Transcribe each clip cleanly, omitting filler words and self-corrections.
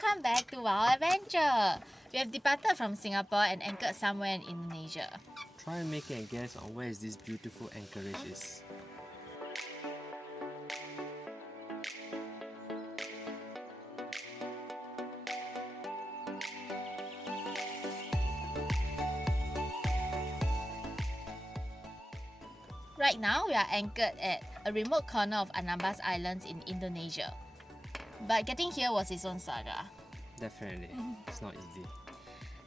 Welcome back to our adventure! We have departed from Singapore and anchored somewhere in Indonesia. Try making a guess on where this beautiful anchorage is. Right now, we are anchored at a remote corner of Anambas Islands in Indonesia. But getting here was its own saga. Definitely, it's not easy.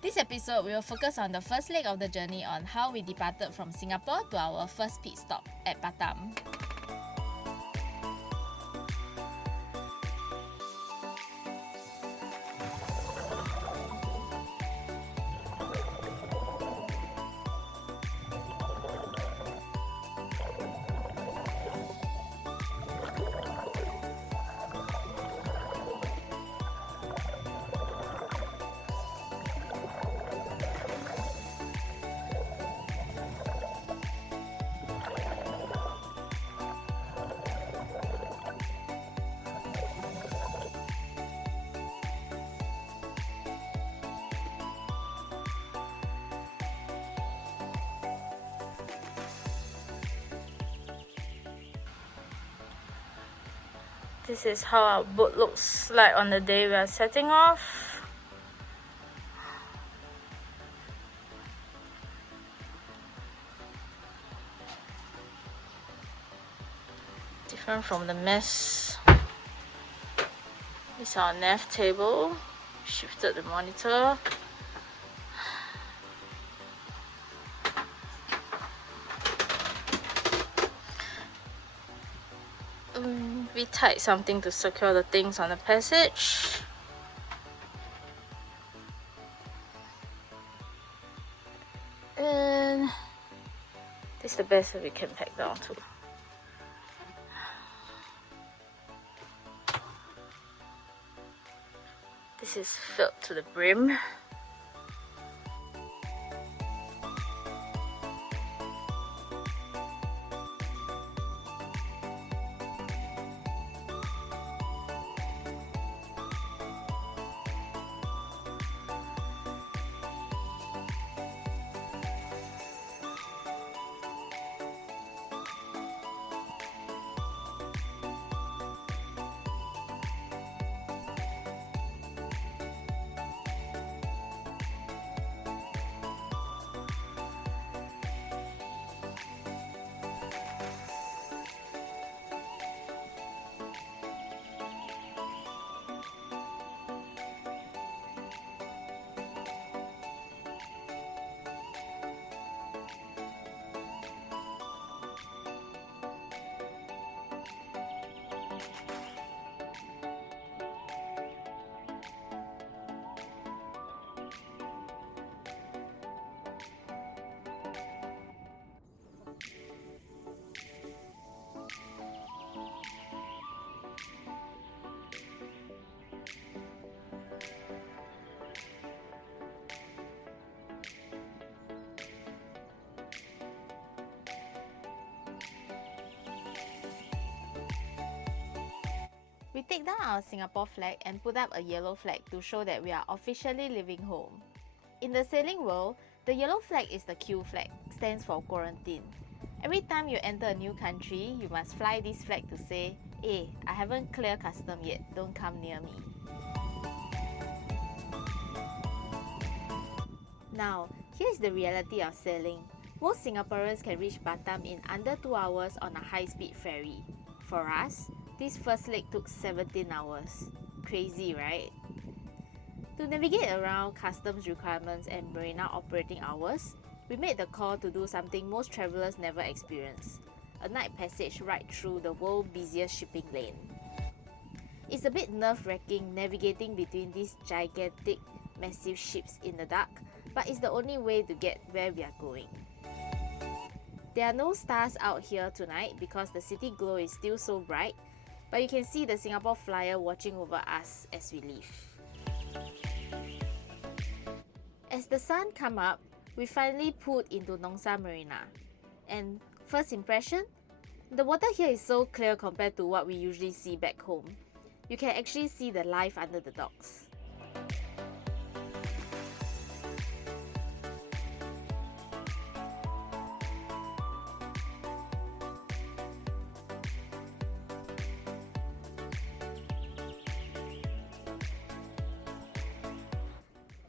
This episode, we will focus on the first leg of the journey on how we departed from Singapore to our first pit stop at Batam. This is how our boat looks like on the day we are setting off. Different from the mess. This is our nav table. Shifted the monitor. We tied something to secure the things on the passage. And this is the best that we can pack down to. This is filled to the brim. We take down our Singapore flag and put up a yellow flag to show that we are officially leaving home. In the sailing world, the yellow flag is the Q flag, stands for quarantine. Every time you enter a new country, you must fly this flag to say, "Hey, I haven't cleared custom yet, don't come near me." Now, here's the reality of sailing. Most Singaporeans can reach Batam in under 2 hours on a high-speed ferry. For us, this first leg took 17 hours. Crazy, right? To navigate around customs requirements and marina operating hours, we made the call to do something most travelers never experience: a night passage right through the world's busiest shipping lane. It's a bit nerve-wracking navigating between these gigantic, massive ships in the dark, but it's the only way to get where we are going. There are no stars out here tonight because the city glow is still so bright, but you can see the Singapore flyer watching over us as we leave. As the sun come up, we finally pulled into Nongsa Marina. And first impression? The water here is so clear compared to what we usually see back home. You can actually see the life under the docks.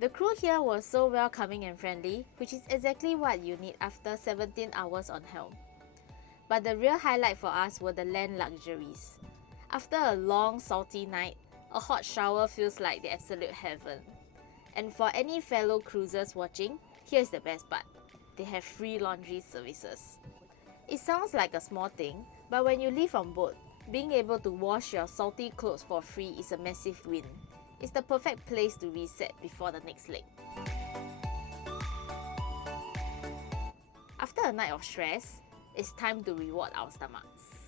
The crew here was so welcoming and friendly, which is exactly what you need after 17 hours on helm. But the real highlight for us were the land luxuries. After a long salty night, a hot shower feels like the absolute heaven. And for any fellow cruisers watching, here's the best part. They have free laundry services. It sounds like a small thing, but when you live on board, being able to wash your salty clothes for free is a massive win. It's the perfect place to reset before the next leg. After a night of stress, it's time to reward our stomachs.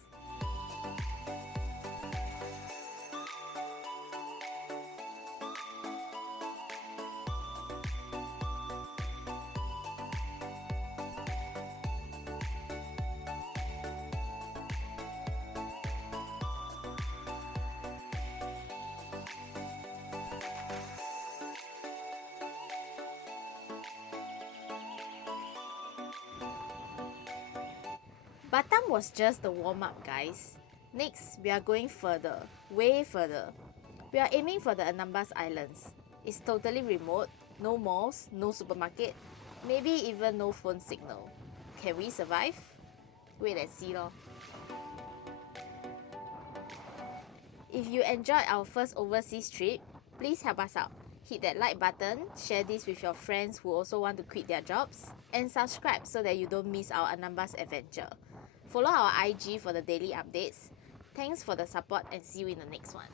Batam was just the warm-up, guys. Next, we are going further, way further. We are aiming for the Anambas Islands. It's totally remote, no malls, no supermarket, maybe even no phone signal. Can we survive? Wait and see lor. If you enjoyed our first overseas trip, please help us out. Hit that like button, share this with your friends who also want to quit their jobs, and subscribe so that you don't miss our Anambas adventure. Follow our IG for the daily updates. Thanks for the support and see you in the next one.